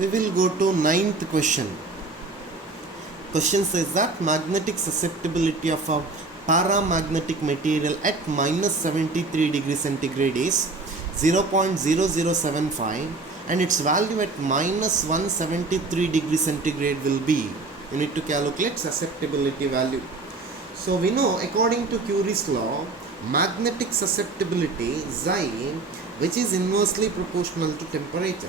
We will go to ninth question. Question says that magnetic susceptibility of a paramagnetic material at minus 73 degrees centigrade is 0.0075 and its value at minus 173 degrees centigrade will be. You need to calculate susceptibility value. So we know according to Curie's law, magnetic susceptibility Xi, which is inversely proportional to temperature.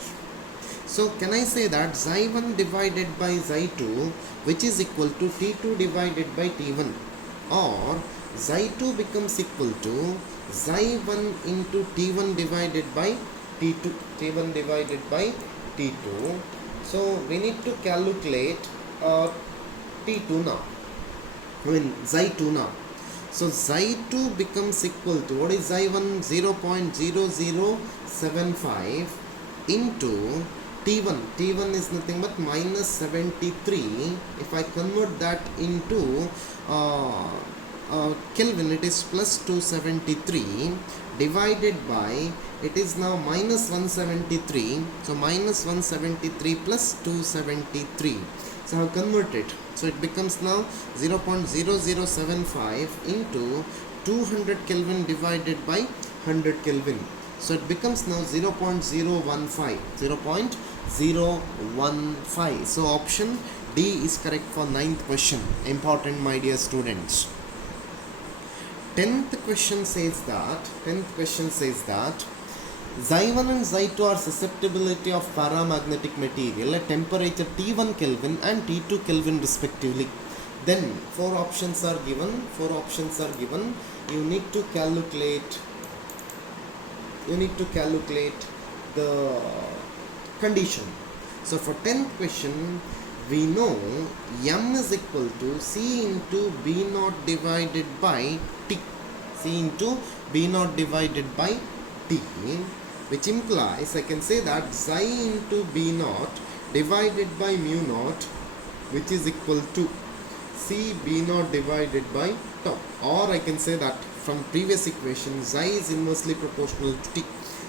So can I say that Xi1 divided by Xi2, which is equal to T2 divided by T1, or Xi2 becomes equal to Xi1 into T1 divided by T2, T1 divided by T2. So we need to calculate T2 now. Xi2 now. So Xi2 becomes equal to, what is Xi1? 0.0075 into T1. T1 is nothing but minus 73. If I convert that into Kelvin, it is plus 273 divided by, it is now minus 173. So minus 173 plus 273. So I have converted. So it becomes now 0.0075 into 200 Kelvin divided by 100 Kelvin. So it becomes now 0.015. 0.015. So option D is correct for ninth question. Important, my dear students. 10th question says that Xi1 and Xi2 are susceptibility of paramagnetic material at temperature T1 Kelvin and T2 Kelvin respectively. Then four options are given. You need to calculate the condition. So for 10th question, we know M is equal to C into B naught divided by T. C into B naught divided by T, which implies I can say that Xi into B naught divided by mu naught, which is equal to C B naught divided by tau. Or I can say that from previous equation, Xi is inversely proportional to T.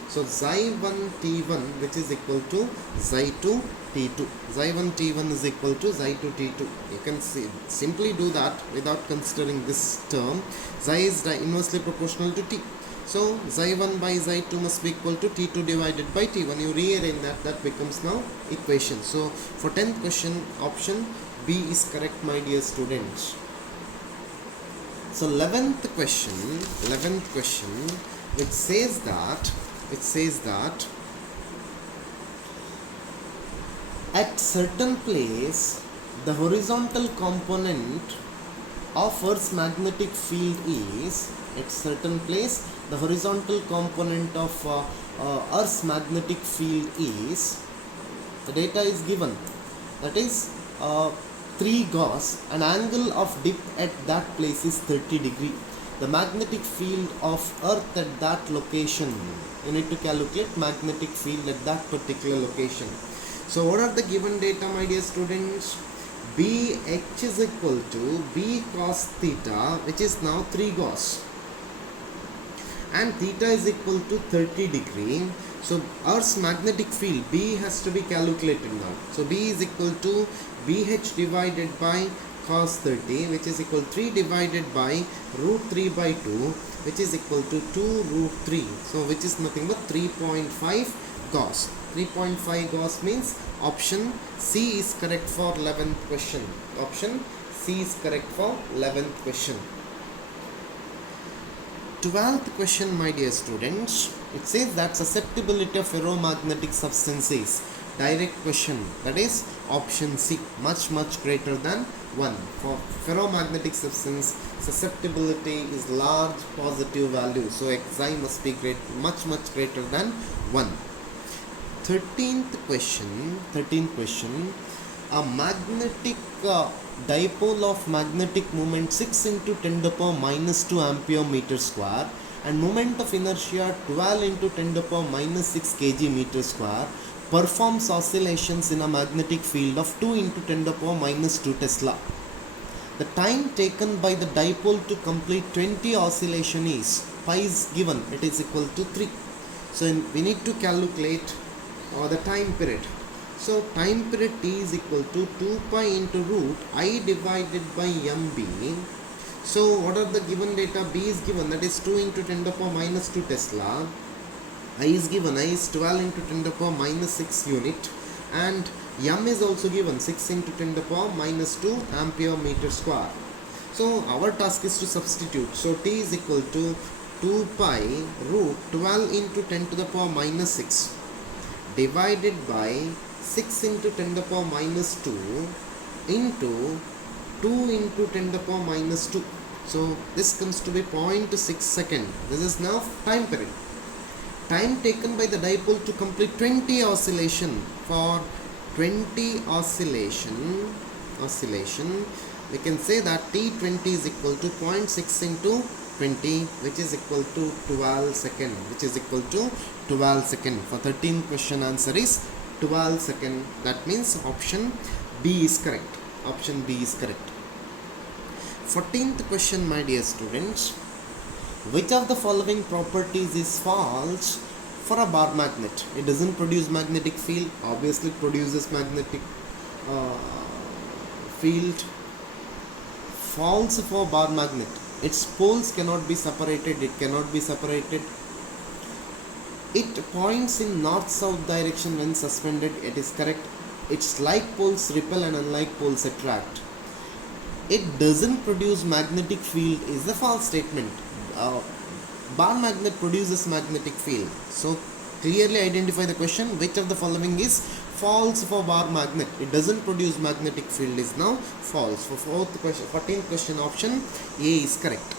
So Xi1 T1, which is equal to Xi2 T2. Xi1 T1 is equal to Xi2 T2. You can simply do that without considering this term. Xi is inversely proportional to T. So Xi1 by Xi2 must be equal to T2 divided by T1. You rearrange that becomes now equation. So for 10th question, option B is correct, my dear students. So 11th question, which says that at certain place the horizontal component of Earth's magnetic field is, at certain place the horizontal component of Earth's magnetic field is, the data is given, that is 3 Gauss, an angle of dip at that place is 30 degree. The magnetic field of Earth at that location, you need to calculate magnetic field at that particular location. So what are the given data, my dear students? BH is equal to B cos theta, which is now 3 Gauss, and theta is equal to 30 degree. So Earth's magnetic field B has to be calculated now. So B is equal to BH divided by cos 30, which is equal to 3 divided by root 3 by 2, which is equal to 2 root 3. So which is nothing but 3.5 Gauss. 3.5 Gauss means option C is correct for 11th question. Option C is correct for 11th question. 12th question, my dear students. It says that susceptibility of ferromagnetic substances. Direct question, that is option C, much greater than 1. For ferromagnetic substance, susceptibility is large positive value, so Xi must be much greater than 1. 13th question, a magnetic dipole of magnetic moment 6 into 10 to the power minus 2 ampere meter square and moment of inertia 12 into 10 to the power minus 6 kg meter square performs oscillations in a magnetic field of 2 into 10 to the power minus 2 Tesla. The time taken by the dipole to complete 20 oscillation is, pi is given, it is equal to 3. So we need to calculate the time period. So time period t is equal to 2 pi into root I divided by mb. So what are the given data? B is given, that is 2 into 10 to the power minus 2 Tesla. I is given, I is 12 into 10 to the power minus 6 unit, and m is also given, 6 into 10 to the power minus 2 ampere meter square. So our task is to substitute. So t is equal to 2 pi root 12 into 10 to the power minus 6 divided by 6 into 10 to the power minus 2 into 2 into 10 to the power minus 2. So this comes to be 0.6 second. This is now time period. Time taken by the dipole to complete 20 oscillation. For 20 oscillation we can say that t20 is equal to 0.6 into 20, which is equal to 12 second, which is equal to 12 second. For 13th question answer is 12 second. That means option B is correct. Option B is correct. 14th question, my dear students. Which of the following properties is false for a bar magnet? It doesn't produce magnetic field. Obviously it produces magnetic field. False for bar magnet. Its poles cannot be separated. It cannot be separated. It points in north-south direction when suspended. It is correct. Its like poles repel and unlike poles attract. It doesn't produce magnetic field is the false statement. Bar magnet produces magnetic field. So clearly identify the question. Which of the following is false for bar magnet? It doesn't produce magnetic field is now false. For 14th question, option A is correct.